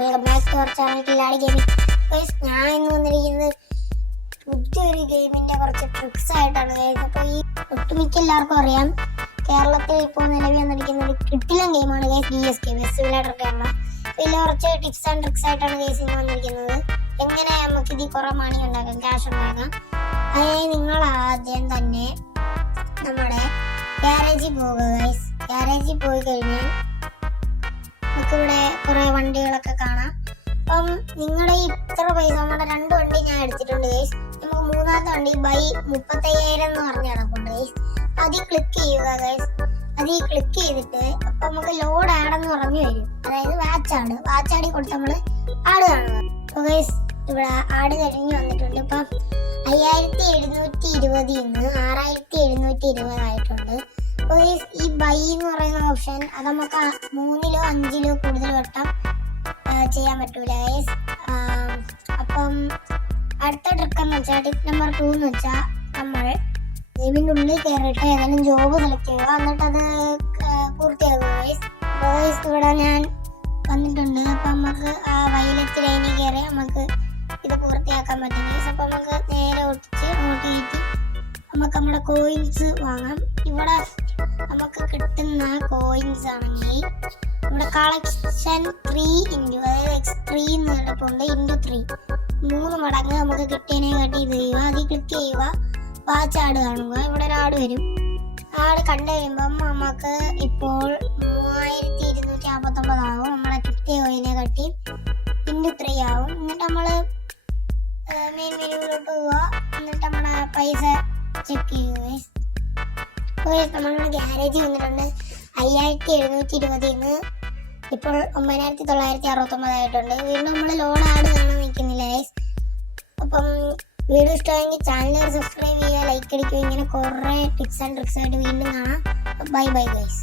Welcome back to our channel Killadi gaming. ഞാൻ ഇന്ന് വന്നിരിക്കുന്നത് പുതിയൊരു ഗെയിമിന്റെ കുറച്ച് ട്രിക്സ് ആയിട്ടാണ്. അപ്പോൾ ഈ ഒട്ടുമിക്ക എല്ലാവർക്കും അറിയാം, കേരളത്തിൽ ഇപ്പോൾ നിലവിൽ വന്നിരിക്കുന്ന ഒരു കിട്ടിലൻ ഗെയിമാണ് BSK ബെസ്റ്റ് സിമുലേറ്റർ കേരള. ഇതിൽ കുറച്ച് ടിപ്സ് ആൻഡ് ട്രിക്സ് ആയിട്ടാണ് ഇന്ന് വന്നിരിക്കുന്നത്. എങ്ങനെ നമുക്ക് ഇതിൽ കുറേ മണി ഉണ്ടാക്കാം, ക്യാഷ് ഉണ്ടാക്കാം. അതിനായി നിങ്ങൾ ആദ്യം തന്നെ നമ്മുടെ ഗ്യാരേജിൽ പോകുക. ഗ്യാരേജിൽ പോയി കഴിഞ്ഞാൽ നമുക്കിവിടെ കുറേ വണ്ടികളൊക്കെ കാണാം. അപ്പം നിങ്ങളുടെ ഇത്ര പൈസ, നമ്മുടെ 2 വണ്ടി ഞാൻ എടുത്തിട്ടുണ്ട് ഗൈസ്. നമുക്ക് മൂന്നാമത്തെ വണ്ടി ബൈ 35,000 എന്ന് പറഞ്ഞ് കിടപ്പുണ്ട് ഗൈസ്. അതിൽ ക്ലിക്ക് ചെയ്യുക ഗൈസ്. അതിൽ ക്ലിക്ക് ചെയ്തിട്ട് അപ്പം നമുക്ക് ലോഡ് ആഡ് എന്ന് പറഞ്ഞു വരും, അതായത് വാച്ചാടി കൊടുത്ത് നമ്മൾ ആഡ് കാണുക. അപ്പോൾ ഗൈസ് ഇവിടെ ആഡ് കഴിഞ്ഞ് വന്നിട്ടുണ്ട്. ഇപ്പം 5,720 നിന്ന് 6,720 ആയിട്ടുണ്ട്. അപ്പോൾ ഈ ബൈ എന്ന് പറയുന്ന ഓപ്ഷൻ അത് നമുക്ക് 3ലോ 5ലോ കൂടുതൽ വട്ടം ചെയ്യാൻ പറ്റൂല ഗൈസ്. അപ്പം അടുത്ത ട്രിക്ക് എന്ന് വെച്ചാൽ ടിപ്പ് നമ്പർ 2 എന്ന് വെച്ചാൽ നമ്മൾ ഗെയിമിൻ്റെ ഉള്ളിൽ കയറിയിട്ട് ഏതെങ്കിലും ജോബ് സെലക്ട് ചെയ്യുക, എന്നിട്ട് അത് പൂർത്തിയാക്കുക ഗൈസ്. ഇവിടെ ഞാൻ വന്നിട്ടുണ്ട്. അപ്പം നമുക്ക് ആ വയലറ്റ് ലൈനിൽ കയറി നമുക്ക് ഇത് പൂർത്തിയാക്കാൻ പറ്റും ഗൈസ്. അപ്പം നമുക്ക് നേരെ ഒട്ടിച്ച് അങ്ങോട്ട് കയറ്റി നമുക്ക് നമ്മുടെ കോയിൻസ് വാങ്ങാം. ഇവിടെ നമുക്ക് കിട്ടുന്ന കോയിൻസ് ആണെങ്കിൽ ഇവിടെ കളക്ഷൻ 3 അതായത് X3 എന്ന് കിടപ്പുണ്ട് ×3 3 മടങ്ങ് നമുക്ക് കിട്ടിയതിനെ കാട്ടി ഇത് ചെയ്യുക. അതിൽ ക്ലിക്ക് ചെയ്യുക, വാച്ച് ആഡ് കാണുക. ഇവിടെ ഒരു ആഡ് വരും. ആഡ് കണ്ടു കഴിയുമ്പം നമുക്ക് ഇപ്പോൾ 3259 ആവും. നമ്മളെ കിട്ടിയ കോയിനെ കാട്ടി ×3 ആവും. എന്നിട്ട് നമ്മൾ മെയിൻ മെനുവിലോട്ട് പോവുക. എന്നിട്ട് നമ്മുടെ പൈസ ചെക്ക് ചെയ്യുക. നമ്മളുടെ ഗ്യാരേജ് വന്നിട്ടുണ്ട് 5,720 നിന്ന് ഇപ്പോൾ 9,969 ആയിട്ടുണ്ട്. വീണ്ടും നമ്മൾ ലോഡ് ആഡ് കാണാൻ നിൽക്കുന്നില്ല ഗൈസ്. അപ്പം വീഡിയോ ഇഷ്ടമായെങ്കിൽ ചാനൽ സബ്സ്ക്രൈബ് ചെയ്യുക, ലൈക്ക് അടിക്കുക. ഇങ്ങനെ കുറേ ടിപ്സ് ആൻഡ് ട്രിക്സ് ആയിട്ട് വീണ്ടും കാണാം. Bye bye guys.